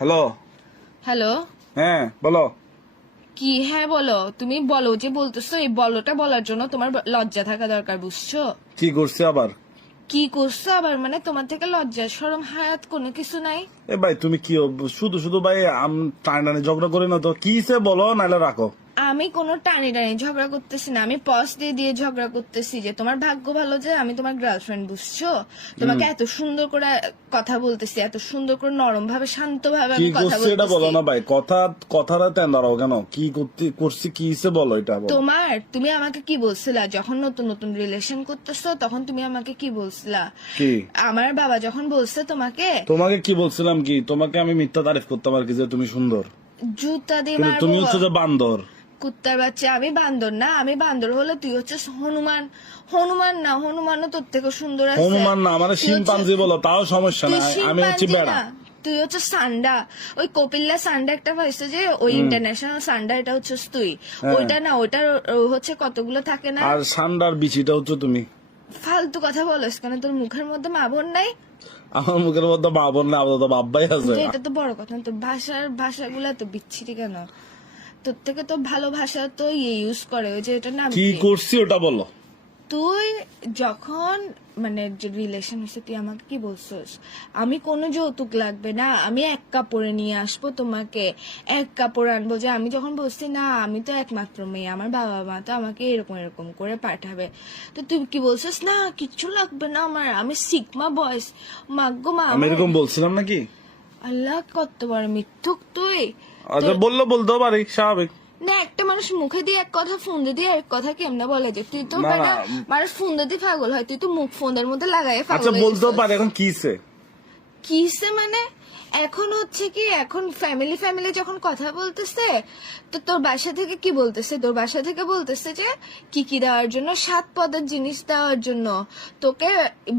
Hello. Hello. হ্যাঁ বলো। কি হ্যাঁ বলো? তুমি বলো যে বলতেছো, এই বলোটা বলার জন্য তোমার লজ্জা থাকা দরকার, বুঝছো? কি করছে আবার? কি করছো আবার মানে? তোমার থেকে লজ্জা শরম হায়াত কোনো কিছু নাই? এ ভাই তুমি কি শুধু শুধু ভাই টানে টানে ঝগড়া করি না তো, কি সে বলো নাহলে রাখো। আমি কোনো টানি টানি ঝগড়া করতেছি না, আমি পজ দিয়ে দিয়ে ঝগড়া করতেছি যে তোমার ভাগ্য ভালো যে আমি তোমার গার্লফ্রেন্ড, বুঝছো? তোমাকে এত সুন্দর করে কথা বলতেছি, এত সুন্দর করে নরম ভাবে শান্ত ভাবে কি আমি কথা করছে এটা বলো বলতেছি। না ভাই, কথাটা তেন দাঁড়াও কেন, কি করছি কি সে বলো এটা বলো। তুমি আমাকে কি বলছিলা যখন নতুন নতুন রিলেশন করতেছো? তখন তুমি আমাকে কি বলছিলা? কি আমার বাবা যখন বলছে তোমাকে কি বলছিলাম, কি তোমাকে আমি মিথ্যা তারিফ করতাম আর কি যে তুমি সুন্দর, জুতা দিয়ে কিন্তু মারবো। তুমি হচ্ছে যে বান্দর। কুত্তার বাচ্চা, আমি বান্দর না। আমি বান্দর হলে তুই হচ্ছিস হনুমান। হনুমান না, হনুমানও তোর থেকে সুন্দর আছে। হনুমান না, আমার তুই হচ্ছে- শিম্পাঞ্জি বলো তাও সমস্যা তুই না, আমি হচ্ছে শিম্পাঞ্জি বেড়া। না, তুই হচ্ছে সান্ডা। ওই কপিল্লা সান্ডা একটা পাইছে যে, ওই ইন্টারন্যাশনাল সান্ডা, এটা হচ্ছিস তুই। হ্যাঁ। ওইটা না, ওইটার হচ্ছে কতগুলো থাকে না। আর সান্ডার বিচিটা হচ্ছে তুমি। ফালতু কথা বলিস কেন? তোর মুখের মধ্যে মাবন নাই? আমার মুখের মধ্যে বাবর না, আপাতত বাব্বাই আছে। যে এটা তো বড় কথা না, তোর ভাষাগুলা তো বিচ্ছিরি কেন? তোর থেকে তো ভালো ভাষা তো ইউজ করে, ওই যে এটা নাম কি কি? করছি ওটা বলো। তুই যখন মানে রিলেশন হয়েছে, তুই আমাকে কি বলছিস? আমি কোনো যৌতুক লাগবে না, আমি এক কাপড়ে নিয়ে আসবো তোমাকে, এক কাপড় আনবো। যে আমি যখন বলছি না আমি তো একমাত্র মেয়ে, আমার বাবা মা তো আমাকে এরকম এরকম করে পাঠাবে, তো তুই কি বলছিস? না কিচ্ছু লাগবে না আমার, আমি সিগমা বয়স। মাগ্গো মা, আমি এরকম বলছিলাম নাকি? আল্লাহ কত বড় মিথ্যুক তুই। আচ্ছা বলতেও পারি, স্বাভাবিক। না, একটা মানুষ মুখে দিয়ে এক কথা, ফোন দিয়ে এক কথা কেমনে বলে? যে তুই তো না, বেটা, না। মানুষ ফোন দিয়ে পাগল হয়, তুই তো মুখ ফোনের মধ্যে লাগাই আচ্ছা পাগল হয়ে বলতেও গেছিস। পারি, এখন কিসে? কিসে মানে? এখন হচ্ছে কি, এখন ফ্যামিলি যখন কথা বলতেছে, তো তোর বাসা থেকে কি বলতেছে? তোর বাসা থেকে বলতেছে যে কি দেওয়ার জন্য, 7 পদের জিনিস দেওয়ার জন্য, তোকে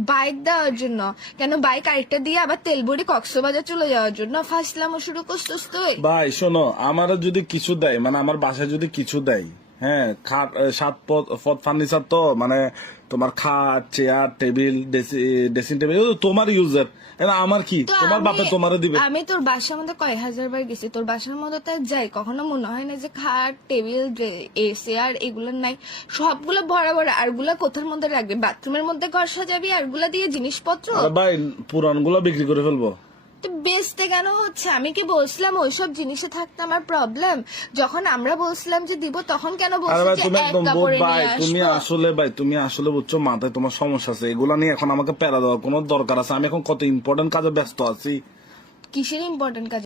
বাইক দেওয়ার জন্য। কেন বাইক আরেকটা দিয়ে আবার তেলবড়ি কক্সবাজার চলে যাওয়ার জন্য ফাঁসলামও শুরু করছিস তুই? ভাই শোনো, আমার যদি কিছু দেয়, মানে আমার বাসায় যদি কিছু দেয়, হ্যাঁ, খাট 7 পদ ফার্নিচার, তো মানে তোমার খাট, চেয়ার, টেবিল, ড্রেসিং টেবিল তোমার ইউজের, এটা আমার কি? তো তোমার বাপে তোমারে দিবে। আমি তোর বাসার মধ্যে কয় হাজার বার গেছি, তোর বাসার মধ্যে তাই যাই, কখনো মনে হয় না যে খাট, টেবিল, চেয়ার এগুলো নাই? সবগুলো ভরা ভরা। আরগুলা কোথার মধ্যে রাখবি? বাথরুমের মধ্যে ঘর সাজাবি আরগুলা দিয়ে জিনিসপত্র? আরে ভাই পুরানগুলো বিক্রি করে ফেলবো। তো বেচতে কেন হচ্ছে? আমি কি বলছিলাম ওইসব জিনিসে থাকতে আমার প্রবলেম? যখন আমরা বলছিলাম যে দিব, তখন কেন আরে বলছি ভাই যে তুমি এক একদম কাপড়ে ভাই নিয়ে তুমি আসবো? আসলে ভাই তুমি আসলে বুঝছো, মাথায় তোমার সমস্যা আছে, এগুলা নিয়ে এখন আমাকে প্যারা দেওয়ার কোনো দরকার আছে? আমি এখন কত ইম্পর্টেন্ট কাজে ব্যস্ত আছি। কিসের ইম্পর্টেন্ট কাজ?